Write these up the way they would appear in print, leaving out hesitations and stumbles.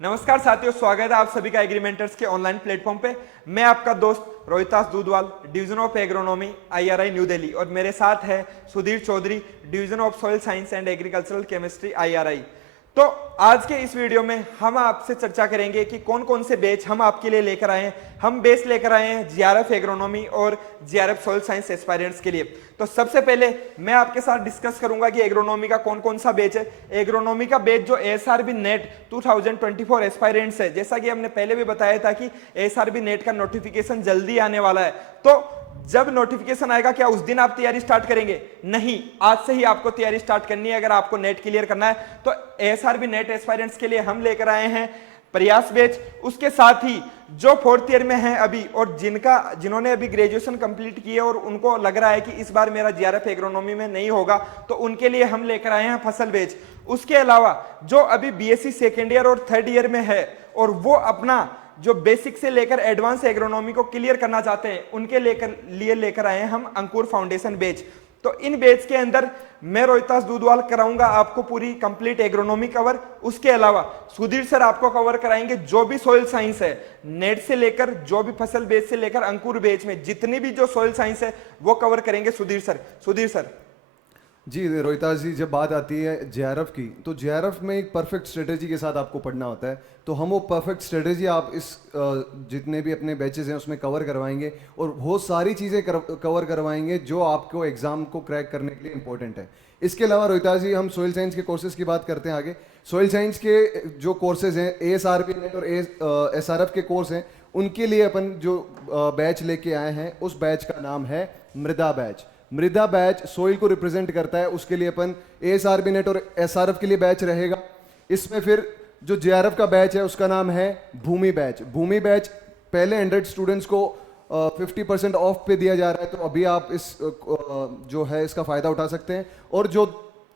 नमस्कार साथियों, स्वागत है आप सभी का एग्रीमेंटर्स के ऑनलाइन प्लेटफॉर्म पे। मैं आपका दोस्त Rohitas Dudhwal, division of agronomy IARI New Delhi, और मेरे साथ है Sudhir Chaudhary, division of soil science and agricultural chemistry IARI. तो आज के इस वीडियो में हम आपसे चर्चा करेंगे कि कौन कौन से बैच हम आपके लिए लेकर आए हैं। हम बैच लेकर आए हैं जीआरएफ एग्रोनॉमी और जीआरएफ सॉइल साइंस एस्पायरेंट्स के लिए। तो सबसे पहले मैं आपके साथ डिस्कस करूंगा कि एग्रोनॉमी का कौन कौन सा बैच है। एग्रोनॉमी का बैच जो एसआरबी नेट 2024 एस्पायरेंट्स है, जैसा कि हमने पहले भी बताया था कि एसआरबी नेट का नोटिफिकेशन जल्दी आने वाला है। तो जब नोटिफिकेशन आएगा क्या उस दिन आप तैयारी स्टार्ट करेंगे? नहीं, आज से ही आपको तैयारी स्टार्ट करनी है अगर आपको नेट क्लियर करना है। तो एसआरबी नेट एस्पायरेंट्स के लिए हम लेकर आए हैं प्रयास बैच। उसके साथ ही जो फोर्थ ईयर में हैं अभी और जिन्होंने अभी ग्रेजुएशन कंप्लीट की है और उनको लग रहा है कि इस बार मेरा जीआरएफ एग्रोनॉमी में नहीं होगा, तो उनके लिए हम लेकर आए हैं फसल बैच। उसके अलावा जो अभी बीएससी सेकेंड ईयर और थर्ड ईयर में है और वो अपना जो बेसिक से लेकर एडवांस एग्रोनॉमी को क्लियर करना चाहते हैं, उनके लिए लेकर आए हैं हम अंकुर फाउंडेशन बैच। तो इन बैच के अंदर मैं रोहितास दूधवाल कराऊंगा आपको पूरी कंप्लीट एग्रोनॉमी कवर। उसके अलावा सुधीर सर आपको कवर कराएंगे जो भी सॉइल साइंस है, नेट से लेकर जो भी फसल बेच से लेकर अंकुर बेच में जितनी भी जो सॉइल साइंस है वो कवर करेंगे सुधीर सर। जी रोहितास जी, जब बात आती है जेआरएफ की, तो जेआरएफ में एक परफेक्ट स्ट्रेटेजी के साथ आपको पढ़ना होता है। तो हम वो परफेक्ट स्ट्रेटेजी आप इस जितने भी अपने बैचेस हैं उसमें कवर करवाएंगे और बहुत सारी चीज़ें कवर करवाएंगे जो आपको एग्जाम को क्रैक करने के लिए इंपॉर्टेंट है। इसके अलावा रोहितास जी, हम सॉइल साइंस के कोर्सेज की बात करते हैं आगे। सॉइल साइंस के जो कोर्सेज हैं, एएसआरबी नेट और एसआरएफ के कोर्स हैं, उनके लिए अपन जो बैच लेके आए हैं उस बैच का नाम है मृदा बैच। मृदा बैच सोइल को रिप्रेजेंट करता है, उसके लिए अपन एएसआरबी नेट और एसआरएफ के लिए बैच रहेगा। इसमें फिर जो जेआरएफ का बैच है उसका नाम है भूमि बैच। भूमि बैच पहले 100 स्टूडेंट्स को 50% ऑफ पे दिया जा रहा है, तो अभी आप इस जो है इसका फायदा उठा सकते हैं। और जो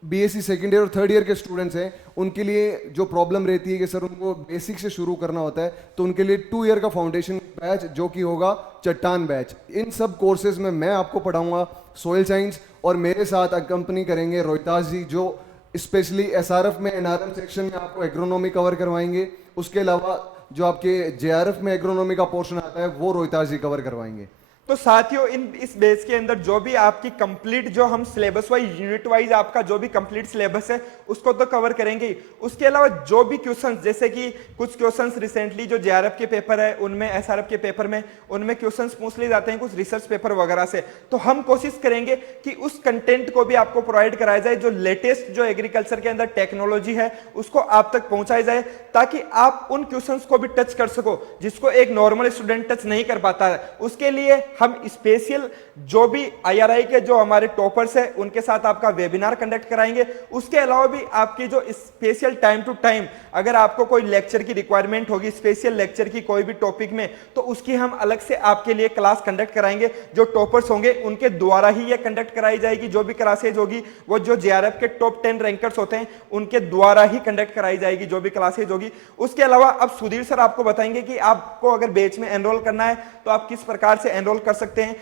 बीएससी सेकेंड ईयर और थर्ड ईयर के स्टूडेंट्स हैं उनके लिए जो प्रॉब्लम रहती है कि सर उनको बेसिक से शुरू करना होता है, तो उनके लिए 2 ईयर का फाउंडेशन बैच जो कि होगा चट्टान बैच। इन सब कोर्सेज में मैं आपको पढ़ाऊंगा सॉइल साइंस और मेरे साथ अकम्पनी करेंगे रोहितास जी, जो स्पेशली एसआरएफ में एनआरएम सेक्शन में आपको एग्रोनॉमी कवर करवाएंगे। उसके अलावा जो आपके जेआरएफ में एग्रोनॉमी का पोर्शन आता है वो रोहितास जी कवर करवाएंगे। तो साथियों, इस बेस के अंदर जो भी आपकी कंप्लीट जो हम सिलेबस वाइज यूनिट वाइज आपका जो भी कंप्लीट सिलेबस है उसको तो कवर करेंगे ही। उसके अलावा जो भी क्वेश्चंस, जैसे कि कुछ क्वेश्चंस रिसेंटली जो जेआरएफ के पेपर है उनमें, एसआरएफ के पेपर में उनमें क्वेश्चंस पूछ लिए जाते हैं कुछ रिसर्च पेपर वगैरह से, तो हम कोशिश करेंगे कि उस कंटेंट को भी आपको प्रोवाइड कराया जाए। जो लेटेस्ट जो एग्रीकल्चर के अंदर टेक्नोलॉजी है उसको आप तक पहुंचाई जाए, ताकि आप उन क्वेश्चंस को भी टच कर सको जिसको एक नॉर्मल स्टूडेंट टच नहीं कर पाता है। उसके लिए हम स्पेशल जो भी आईआरआई के जो हमारे टॉपर्स हैं उनके साथ आपका वेबिनार कंडक्ट कराएंगे। उसके अलावा भी आपकी जो स्पेशल टाइम टू टाइम अगर आपको कोई लेक्चर की रिक्वायरमेंट होगी, स्पेशल लेक्चर की कोई भी टॉपिक में, तो उसकी हम अलग से आपके लिए क्लास कंडक्ट कराएंगे। जो टॉपर्स होंगे उनके द्वारा ही ये कंडक्ट कराई जाएगी। जो भी क्लासेज होगी वो जो जेआरएफ के टॉप 10 रैंकर्स होते हैं उनके द्वारा ही कंडक्ट कराई जाएगी जो भी क्लासेज होगी। उसके अलावा अब सुधीर सर आपको बताएंगे कि आपको अगर बैच में एनरोल करना है तो आप किस प्रकार से एनरोल कर सकते हैं,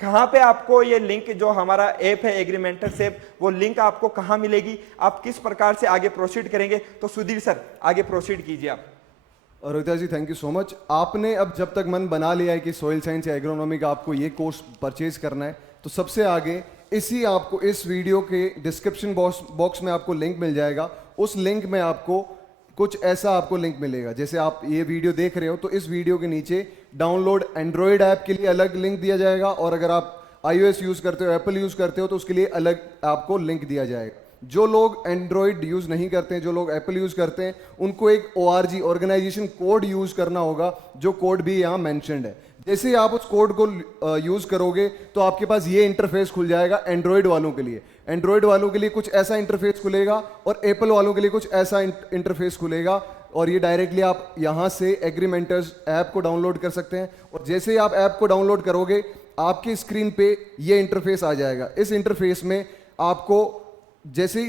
कहां पे आपको ये लिंक, जो हमारा ऐप है एग्रीमेंटर्स ऐप, वो लिंक आपको कहां मिलेगी, आप किस प्रकार से आगे प्रोसीड करेंगे। तो सुधीर सर आगे प्रोसीड कीजिए आप। रोहिता जी, थैंक यू सो मच। आपने अब जब तक मन बना लिया है कि सॉइल साइंस या एग्रोनॉमी का आपको ये कोर्स परचेज करना है, तो सबसे आगे आपको इस वीडियो के डिस्क्रिप्शन बॉक्स में आपको लिंक मिल जाएगा। उस लिंक में आपको कुछ ऐसा आपको लिंक मिलेगा, जैसे आप ये वीडियो देख रहे हो तो इस वीडियो के नीचे डाउनलोड एंड्रॉयड ऐप के लिए अलग लिंक दिया जाएगा, और अगर आप iOS यूज़ करते हो, एप्पल यूज़ करते हो, तो उसके लिए अलग आपको लिंक दिया जाएगा। जो लोग एंड्रॉयड यूज़ नहीं करते हैं, जो लोग एप्पल यूज़ करते हैं, उनको एक ORG ऑर्गेनाइजेशन कोड यूज़ करना होगा, जो कोड भी यहाँ मैंशनड है। जैसे ही आप उस कोड को यूज़ करोगे तो आपके पास ये इंटरफेस खुल जाएगा एंड्रॉयड वालों के लिए। एंड्रॉयड वालों के लिए कुछ ऐसा इंटरफेस खुलेगा और एप्पल वालों के लिए कुछ ऐसा इंटरफेस खुलेगा, और ये डायरेक्टली आप यहाँ से एग्रीमेंटर्स ऐप को डाउनलोड कर सकते हैं। और जैसे ही आप ऐप को डाउनलोड करोगे आपकी स्क्रीन पे ये इंटरफेस आ जाएगा। इस इंटरफेस में आपको जैसे ही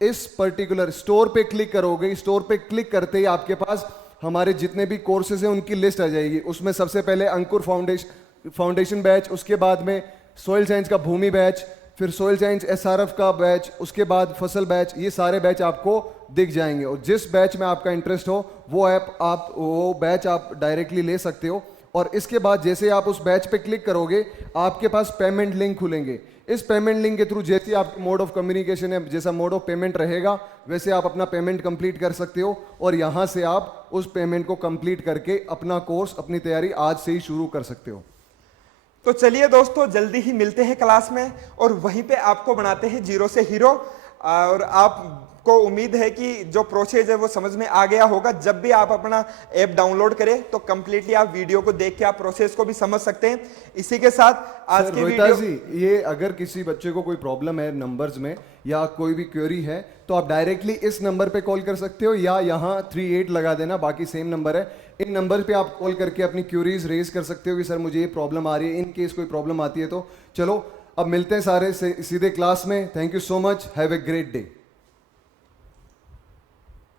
इस पर्टिकुलर स्टोर पे क्लिक करोगे, स्टोर पे क्लिक करते ही आपके पास हमारे जितने भी कोर्सेज हैं उनकी लिस्ट आ जाएगी। उसमें सबसे पहले अंकुर फाउंडेशन बैच, उसके बाद में सॉइल साइंस का भूमि बैच, फिर सॉइल साइंस एसआरएफ का बैच, उसके बाद फसल बैच, ये सारे बैच आपको दिख जाएंगे। और जिस बैच में आपका इंटरेस्ट हो वो बैच आप डायरेक्टली ले सकते हो। और इसके बाद जैसे आप उस बैच पे क्लिक करोगे, आपके पास पेमेंट लिंक खुलेंगे। इस पेमेंट लिंक के थ्रू जैसे आपकी मोड ऑफ कम्युनिकेशन है, जैसा मोड ऑफ पेमेंट रहेगा, वैसे आप अपना पेमेंट कंप्लीट कर सकते हो। और यहाँ से आप उस पेमेंट को कंप्लीट करके अपना कोर्स, अपनी तैयारी आज से ही शुरू कर सकते हो। तो चलिए दोस्तों, जल्दी ही मिलते हैं क्लास में और वहीं पे आपको बनाते हैं जीरो से हीरो। और आपको उम्मीद है कि जो प्रोसेस है वो समझ में आ गया होगा। जब भी आप अपना ऐप डाउनलोड करें तो कंप्लीटली आप वीडियो को देख के आप प्रोसेस को भी समझ सकते हैं। इसी के साथ आज की रोहिता वीडियो जी, ये अगर किसी बच्चे को कोई प्रॉब्लम है नंबर्स में या कोई भी क्वेरी है तो आप डायरेक्टली इस नंबर पे कॉल कर सकते हो, या यहाँ 38 लगा देना, बाकी सेम नंबर है। इन नंबर पे आप कॉल करके अपनी क्वेरीज रेज कर सकते हो कि सर मुझे ये प्रॉब्लम आ रही है। इन केस कोई प्रॉब्लम आती है तो चलो अब मिलते हैं सारे सीधे क्लास में। Thank you so much, have a great day.